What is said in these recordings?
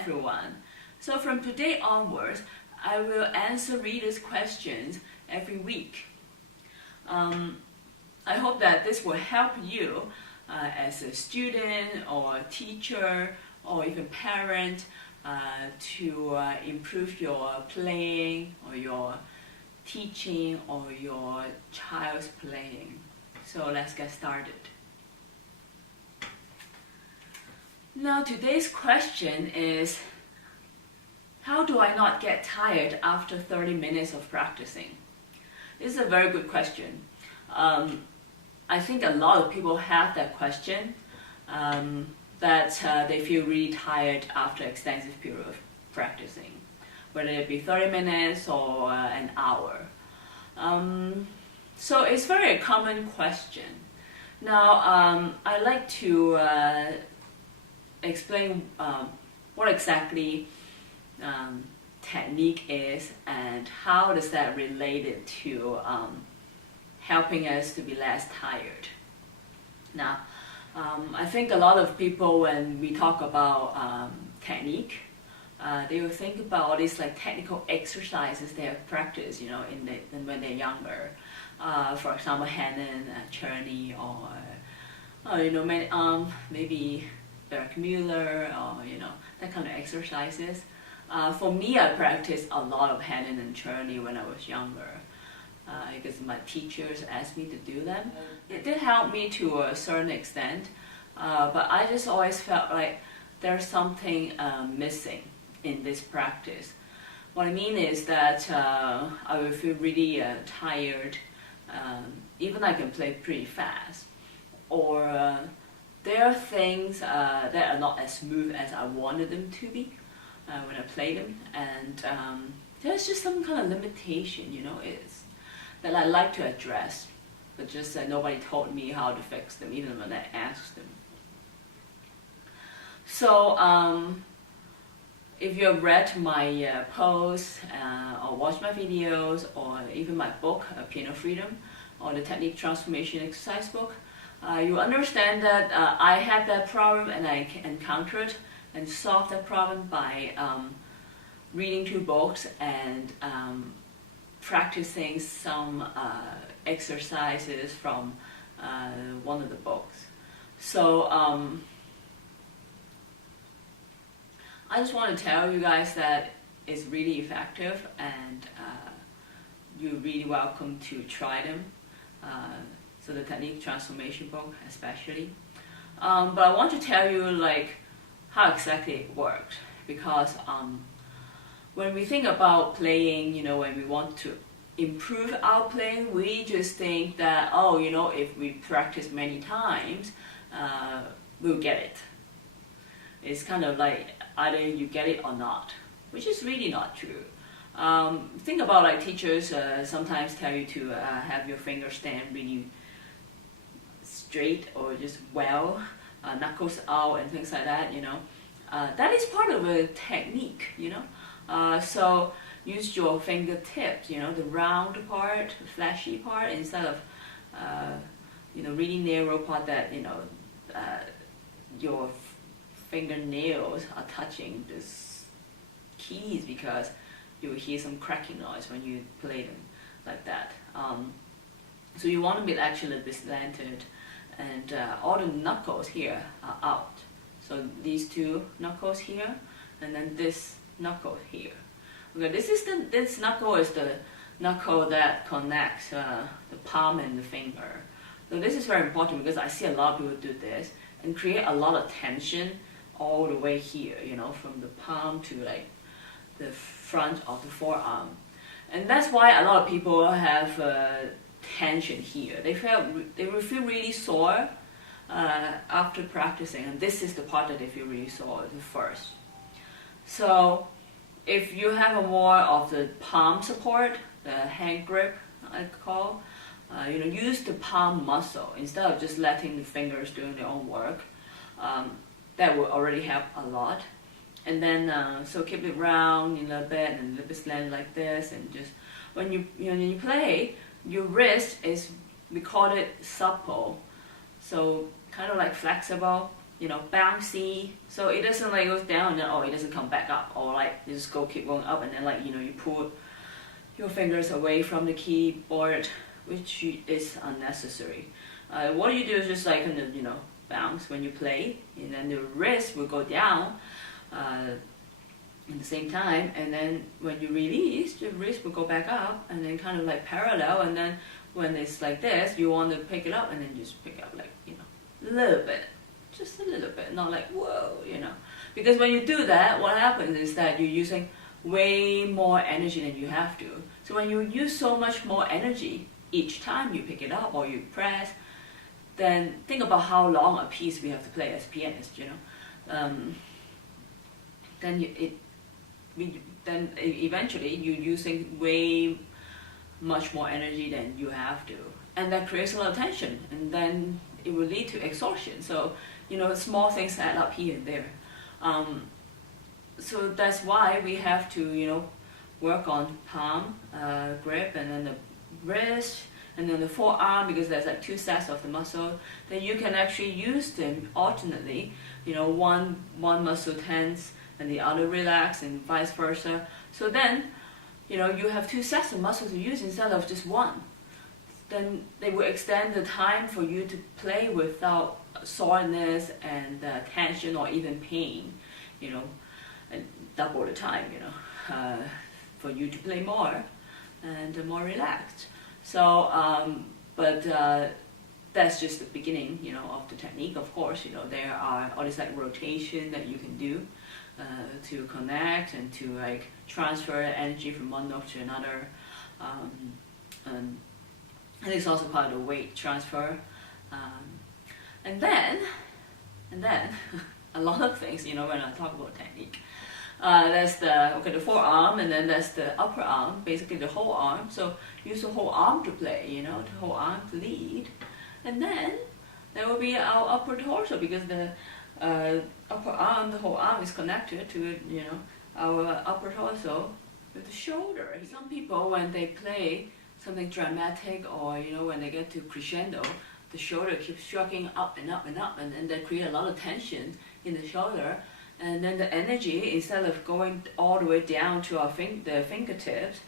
everyone. So from today onwards, I will answer readers' questions every week. I hope that this will help you as a student or a teacher or even parent to improve your playing or your teaching or your child's playing. So let's get started. Now today's question is, how do I not get tired after 30 minutes of practicing? This is a very good question. I think a lot of people have that question, that they feel really tired after extensive period of practicing, whether it be 30 minutes or an hour. So it's a very common question. Now, I'd like to explain what exactly technique is and how does that relate to helping us to be less tired. Now, I think a lot of people, when we talk about technique, they will think about all these like technical exercises they have practiced, when they're younger. For example, Hanen, Czerny, or maybe Berkmüller, or that kind of exercises. For me, I practiced a lot of Hanen and Czerny when I was younger, because my teachers asked me to do them. It did help me to a certain extent, but I just always felt like there's something missing in this practice. What I mean is that I would feel really tired, even I can play pretty fast, or there are things that are not as smooth as I wanted them to be when I play them, and there's just some kind of limitation, is that I like to address, but just nobody told me how to fix them, even when I asked them. So if you have read my posts or watched my videos or even my book, Piano Freedom, or the Technique Transformation Exercise book, you understand that I had that problem and I encountered and solved that problem by reading 2 books and practicing some exercises from one of the books. So I just want to tell you guys that it's really effective, and you're really welcome to try them. So the Technique Transformation book especially. But I want to tell you how exactly it works, because when we think about playing, when we want to improve our playing, we just think that, if we practice many times, we'll get it. It's kind of like either you get it or not, which is really not true. Think about teachers sometimes tell you to have your fingers stand really straight or just knuckles out and things like that, that is part of a technique, so use your fingertips, the round part, the flashy part, instead of really narrow part that your fingernails are touching the keys, because you will hear some cracking noise when you play them like that. So you want to be actually a bit slanted, and all the knuckles here are out. So these 2 knuckles here, and then this knuckle here. Okay, this knuckle is the knuckle that connects the palm and the finger. So this is very important, because I see a lot of people do this and create a lot of tension all the way here, from the palm to the front of the forearm. And that's why a lot of people have tension here. They will feel really sore after practicing, and this is the part that they feel really sore the first. So if you have more of the palm support, the hand grip I call, use the palm muscle instead of just letting the fingers doing their own work. That will already help a lot. And then so keep it round a little bit and a little bit slanted like this, and just when you play, your wrist is, we call it supple, so kind of flexible, bouncy, so it doesn't like goes down and then it doesn't come back up, or like you just keep going up and then like you pull your fingers away from the keyboard, which is unnecessary. What you do is just like kind of bounce when you play, and then the wrist will go down in the same time, and then when you release, the wrist will go back up and then kind of like parallel, and then when it's like this, you want to pick it up and then just pick up like a little bit, just a little bit, not like whoa, because when you do that, what happens is that you're using way more energy than you have to. So when you use so much more energy each time you pick it up or you press, then think about how long a piece we have to play as pianists, then eventually you're using way much more energy than you have to, and that creates a lot of tension, and then it will lead to exhaustion. So small things add up here and there. So that's why we have to work on palm grip, and then the wrist, and then the forearm, because there's like two sets of the muscle. Then you can actually use them alternately. One muscle tense and the other relax, and vice versa. So then you have two sets of muscles to use instead of just one. Then they will extend the time for you to play without soreness and tension or even pain, and double the time, for you to play more and more relaxed. So, but that's just the beginning, of the technique. Of course, there are all this like rotation that you can do to connect and to like transfer energy from one note to another. And it's also part of the weight transfer. And then a lot of things, when I talk about technique. That's the forearm, and then that's the upper arm, basically the whole arm. So use the whole arm to play, the whole arm to lead. And then there will be our upper torso, because the upper arm, the whole arm is connected to, our upper torso with the shoulder. Some people, when they play something dramatic, or when they get to crescendo, the shoulder keeps shrugging up and up and up, and then that creates a lot of tension in the shoulder. And then the energy, instead of going all the way down to the fingertips,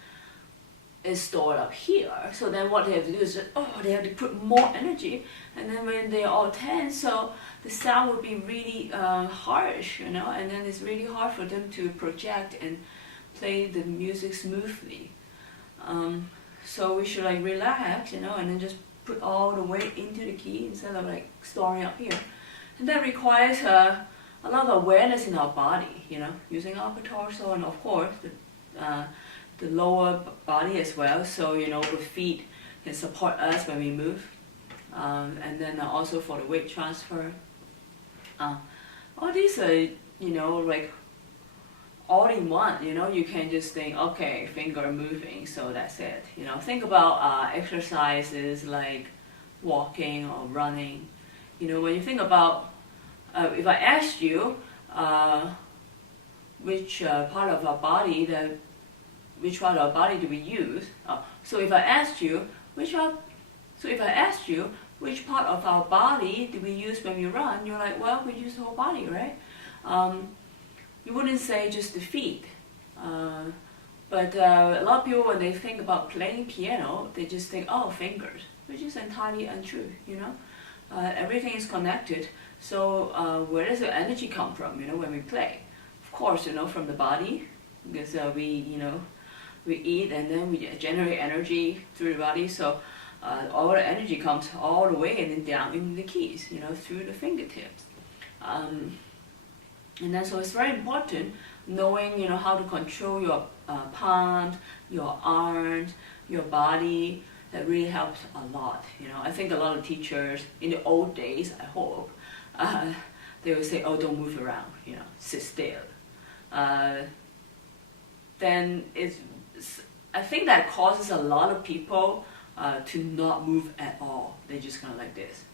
is stored up here. So then what they have to do is they have to put more energy, and then when they're all tense, so the sound would be really harsh, and then it's really hard for them to project and play the music smoothly. So we should like relax, and then just put all the weight into the key instead of like storing up here. And that requires a lot of awareness in our body, using our upper torso, and of course the lower body as well. So the feet can support us when we move, and then also for the weight transfer. All these are like all in one. You can just think, okay, finger moving, so that's it. Think about exercises like walking or running. When you think about, if I asked you which part of our body do we use? So if I asked you which part of our body do we use when we run, you're like, well, we use the whole body, right? You wouldn't say just the feet. But a lot of people, when they think about playing piano, they just think, fingers, which is entirely untrue, everything is connected. So where does the energy come from, when we play? Of course, from the body, because we eat and then we generate energy through the body. So all the energy comes all the way and then down into the keys, through the fingertips. And then so it's very important knowing, how to control your palms, your arms, your body. That really helps a lot. I think a lot of teachers in the old days, I hope, they would say, don't move around, sit still. Then I think that causes a lot of people to not move at all. They just kind of like this,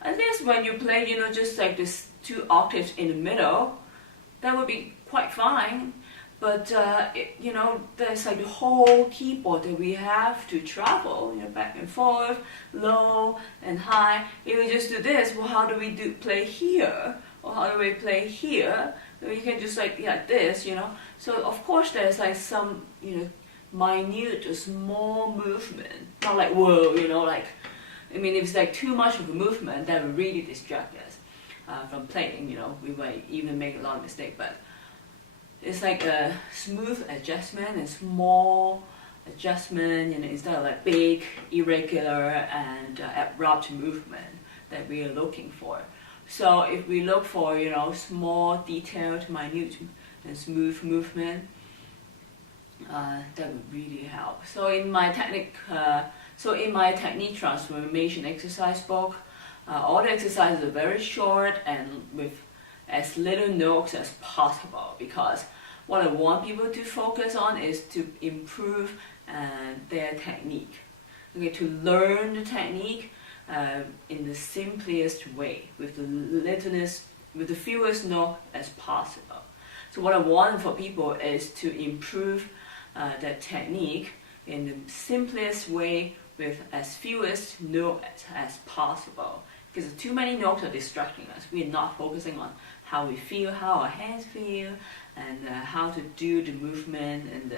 At least when you play, just like this 2 octaves in the middle, that would be quite fine. But there's like the whole keyboard that we have to travel, back and forth, low and high. If we just do this, well, how do we play here? Or how do we play here? So you can just like this, So of course there's like some, minute or small movement. Not like whoa, if it's like too much of a movement, that will really distract us from playing. We might even make a lot of mistakes, but it's like a smooth adjustment and small adjustment, instead of like big, irregular, and abrupt movement that we are looking for. So if we look for, small, detailed, minute, and smooth movement, that would really help. So in my technique transformation exercise book, all the exercises are very short and with as little notes as possible, because what I want people to focus on is to improve their technique. Okay, to learn the technique in the simplest way, with the fewest notes as possible. So what I want for people is to improve that technique in the simplest way with as fewest notes as possible. Because too many notes are distracting us. We are not focusing on how we feel, how our hands feel, and how to do the movement, and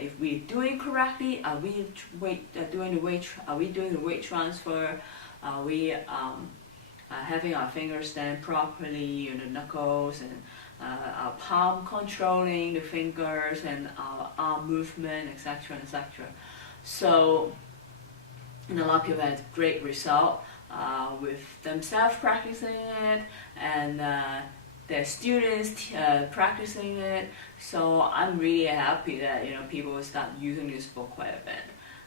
if we're doing correctly, are we doing the weight transfer? Are we having our fingers stand properly, the knuckles, and our palm controlling the fingers, and our arm movement, etc., etc. So, and a lot of people had great result with themselves practicing it, and their students practicing it. So I'm really happy that people will start using this book quite a bit.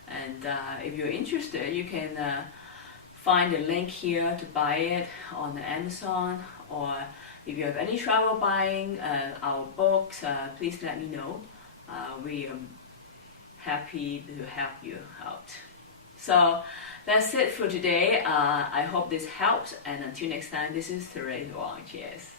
And if you're interested, you can find the link here to buy it on Amazon, or if you have any trouble buying our books, please let me know. We are happy to help you out. So that's it for today. I hope this helps, and until next time, this is Therese Wong. Cheers.